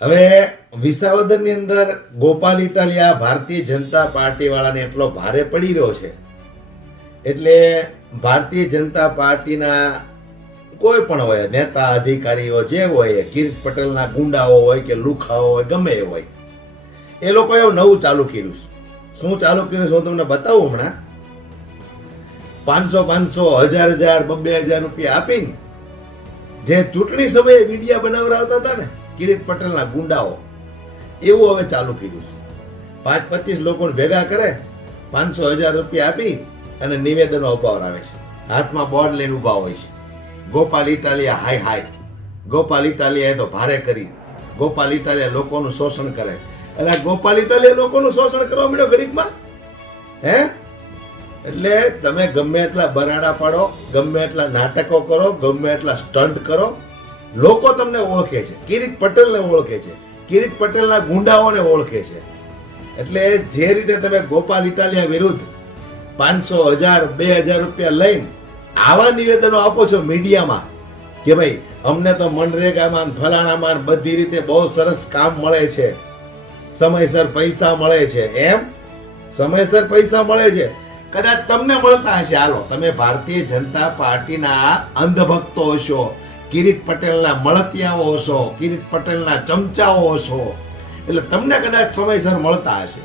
હવે વિસાવદરની અંદર ગોપાલ ઇટાલિયા ભારતીય જનતા પાર્ટી વાળાને એટલો ભારે પડી રહ્યો છે એટલે ભારતીય જનતા પાર્ટીના કોઈ પણ હોય નેતા અધિકારીઓ જે હોય કિરીટ પટેલના ગુંડાઓ હોય કે લુખાઓ હોય ગમે એ હોય એ લોકો એવું નવું ચાલુ કર્યું છે. શું ચાલુ કર્યું છે હું તમને બતાવું હમણાં. 500 1000 2,000 રૂપિયા આપીને જે ચૂંટણી સમયે વિડીયા બનાવડાવતા હતા ને કિરીટ પટેલના ગુંડાઓ એવું હવે ચાલુ કર્યું છે. 5-25 લોકોને ભેગા કરે 500 1000 રૂપિયા આપી અને નિવેદનો અપાવડાવે છે. હાથમાં બોર્ડ લઈને ઊભા હોય છે. ગોપાલ ઇટાલિયા હાય હાય, ગોપાલ ઇટાલિયાએ તો ભારે કરી, ગોપાલ ઇટાલિયા લોકોનું શોષણ કરે. એટલે ગોપાલ ઇટાલિયા લોકોનું શોષણ કરવા માંડ્યો ઘડીકમાં હે. એટલે તમે ગમે એટલા બરાડા પાડો, ગમે એટલા નાટકો કરો, ગમે એટલા સ્ટન્ટ કરો, લોકો તમને ઓળખે છે, કિરીટ પટેલને ઓળખે છે, કિરીટ પટેલના ગુંડાઓને ઓળખે છે. એટલે જે રીતે તમે ગોપાલ ઇટાલિયા વિરુદ્ધ 500 1000 2,000 રૂપિયા લઈને આવા નિવેદનો આપો છો મીડિયામાં કે ભાઈ અમને તો મનરેગામાં ફલાણામાં બધી રીતે બહુ સરસ કામ મળે છે, સમયસર પૈસા મળે છે, એમ સમયસર પૈસા મળે છે. કદાચ તમને મળતા હશે, હાલો તમે ભારતીય જનતા પાર્ટીના અંધભક્તો હશો, કિરીટ પટેલના મળતિયાઓ હશો, કિરીટ પટેલના ચમચાઓ હશો, એટલે તમને કદાચ સમયસર મળતા હશે.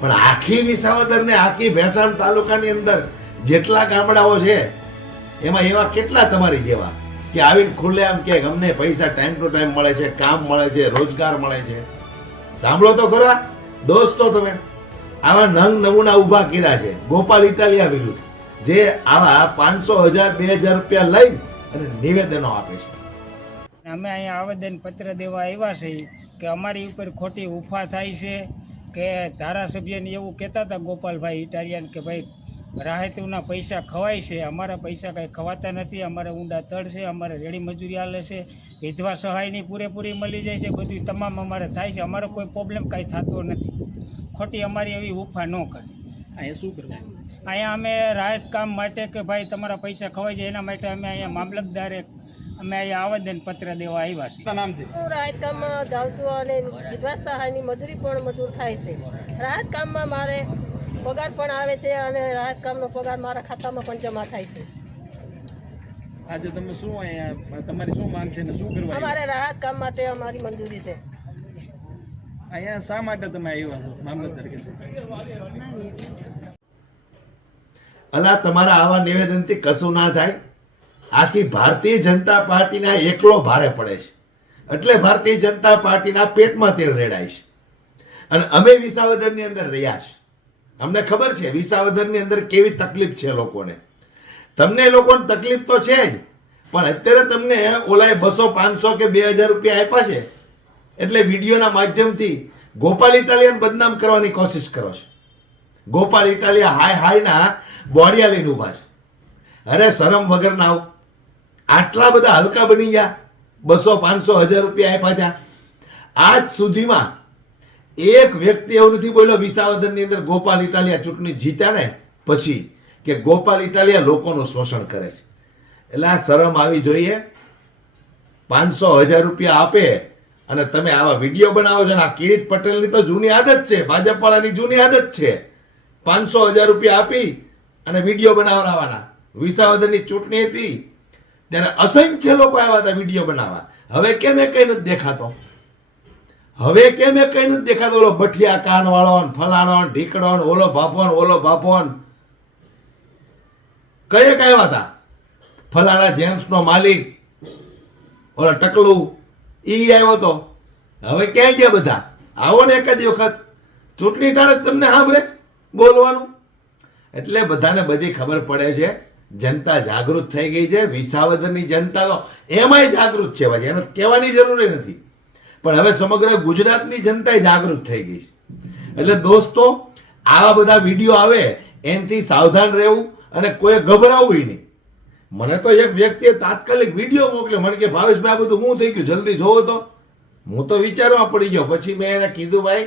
પણ આખી વિસાવદર ને આખી ભેસાણ તાલુકાની અંદર જેટલા ગામડાઓ છે એમાં એવા કેટલા તમારી જેવા કે આવીને ખુલ્લેઆમ કે અમને પૈસા ટાઈમ ટુ ટાઈમ મળે છે, કામ મળે છે, રોજગાર મળે છે. સાંભળો તો ખરા દોસ્તો, તમે આવા નંગ નમૂના ઉભા કર્યા છે ગોપાલ ઇટાલિયા વિરુદ્ધ, જે આવા 500 1000 2,000 રૂપિયા લઈને અને નિવેદનો આપે છે. અમે અહીંયા આવેદન પત્ર દેવા આવ્યા છીએ કે અમારી ઉપર ખોટી ઉફા થાય છે કે ધારાસભ્યને એવું કહેતા હતા ગોપાલભાઈ ઇટાલિયાને કે ભાઈ રાહતુના પૈસા ખવાય છે, અમારા પૈસા કંઈ ખવાતા નથી, અમારે ઊંડા તળ છે, અમારે રેડી મજૂરી હાલે છે, વિધવા સહાયની પૂરેપૂરી મળી જાય છે, બધું તમામ અમારે થાય છે, અમારો કોઈ પ્રોબ્લેમ કાંઈ થતો નથી. ખોટી અમારી એવી ઉફા ન કરે. અહીંયા શું કરવું? અહીંયા અમે રાહત કામ માટે કે ભાઈ તમારા પૈસા ખવાય છે એના માટે અમે અહીંયા મામલતદારે અમે અહીંયા આવેદન પત્ર દેવા આવ્યા છીએ. નામ છે? હું રાહત કામમાં જાઉં છું અને વિધવા સહાયની મજૂરી પણ મજૂર થાય છે. રાહત કામમાં મારે પગાર પણ આવે છે અને રાહત કામનો પગાર મારા ખાતામાં પણ જમા થાય છે. આજે તમે શું અહીંયા તમારી શું માંગ છે ને શું કરવા? અમારે રાહત કામ માટે અમારી મંજૂરી છે. અહીંયા શા માટે તમે આવ્યા છો? મામલતદાર કે છે અલા તમારા આવા નિવેદનથી કશું ના થાય. આખી ભારતીય જનતા પાર્ટીના એકલો ભારે પડે છે એટલે ભારતીય જનતા પાર્ટીના પેટમાં તેલ રેડાય છે. અને અમે વિસાવદરની અંદર રહ્યા છે, અમને ખબર છે વિસાવદરની અંદર કેવી તકલીફ છે લોકોને. તમને લોકોને તકલીફ તો છે જ, પણ અત્યારે તમને ઓલાએ 200 500 કે 2,000 રૂપિયા આપ્યા છે એટલે વિડીયોના માધ્યમથી ગોપાલ ઇટાલિયાને બદનામ કરવાની કોશિશ કરો છો. ગોપાલ ઇટાલિયા હાય હાયના બોડિયા લઈને ઊભા છે. અરે શરમ વગર ના આવ, આટલા બધા હલકા બની ગયા. 200 500 1000 રૂપિયા આપ્યા ત્યાં. આજ સુધીમાં એક વ્યક્તિ એવું નથી બોલ્યો વિસાવદરની અંદર ગોપાલ ઇટાલિયા ચૂંટણી જીત્યા ને પછી કે ગોપાલ ઇટાલિયા લોકોનું શોષણ કરે છે. એટલે આ શરમ આવી જોઈએ. 500 1000 રૂપિયા આપે અને તમે આવા વિડીયો બનાવો છો ને આ કિરીટ પટેલની તો જૂની આદત છે, ભાજપ વાળાની જૂની આદત છે. 500 1000 રૂપિયા આપી અને વિડીયો બનાવવાના. વિસાવદરની ચૂંટણી હતી ત્યારે અસંખ્ય લોકો આવ્યા હતા વિડીયો બનાવવા. હવે કેમ એ કઈ નથી દેખાતો? હવે કેમ એ કઈ નથી દેખાતો? ઓલો બઠિયા કાન વાળો ફલાણો ઢીકડો ઓલો ભાપો કઈ આવ્યા હતા? ફલાણા જેમ્સનો માલિક ઓલો ટકલું ઈ આવ્યો હતો. હવે ક્યાંય ગયા બધા? આવો ને એકાદી વખત ચૂંટણી ટાળે તમને સાંભળે બોલવાનું. એટલે બધાને બધી ખબર પડે છે, જનતા જાગૃત થઈ ગઈ છે. વિસાવદરની જનતા તો એમાંય જાગૃત છે, ભાઈ એને કહેવાની જરૂર નથી. પણ હવે સમગ્ર ગુજરાતની જનતા જાગૃત થઈ ગઈ છે. એટલે દોસ્તો આવા બધા વિડીયો આવે એનાથી સાવધાન રહેવું અને કોઈ ગભરાવું નહીં. મને તો એક વ્યક્તિએ તાત્કાલિક વિડીયો મોકલ્યો, મને કે ભાવેશભાઈ આ બધું શું થઈ ગયું જલ્દી જોવો તો. હું તો વિચારવા પડી ગયો. પછી મેં એને કીધું ભાઈ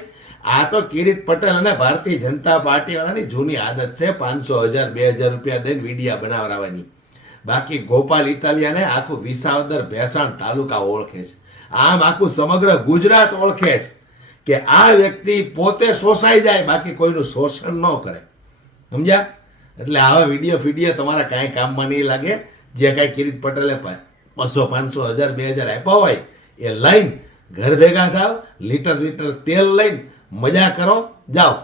આ તો કિરીટ પટેલ અને ભારતીય જનતા પાર્ટી વાળાની જૂની આદત છે 500 1000 2,000 રૂપિયા દઈને વિડીયા બનાવવાની. બાકી ગોપાલ ઇટાલિયાને આખું વિસાવદર ભેસાણ તાલુકા ઓળખે છે. આમ આખું સમગ્ર ગુજરાત ઓળખે છે કે આ વ્યક્તિ પોતે શોષાઈ જાય, બાકી કોઈનું શોષણ ન કરે. સમજ્યા? એટલે આવા વિડીયો તમારા કાંઈ કામમાં નહીં લાગે. જે કાંઈ કિરીટ પટેલે 500, 500, 1000, 2000 આપ્યા હોય એ લઈને ઘર ભેગા થાવ, લીટર તેલ લઈને મજા કરો, જાઓ.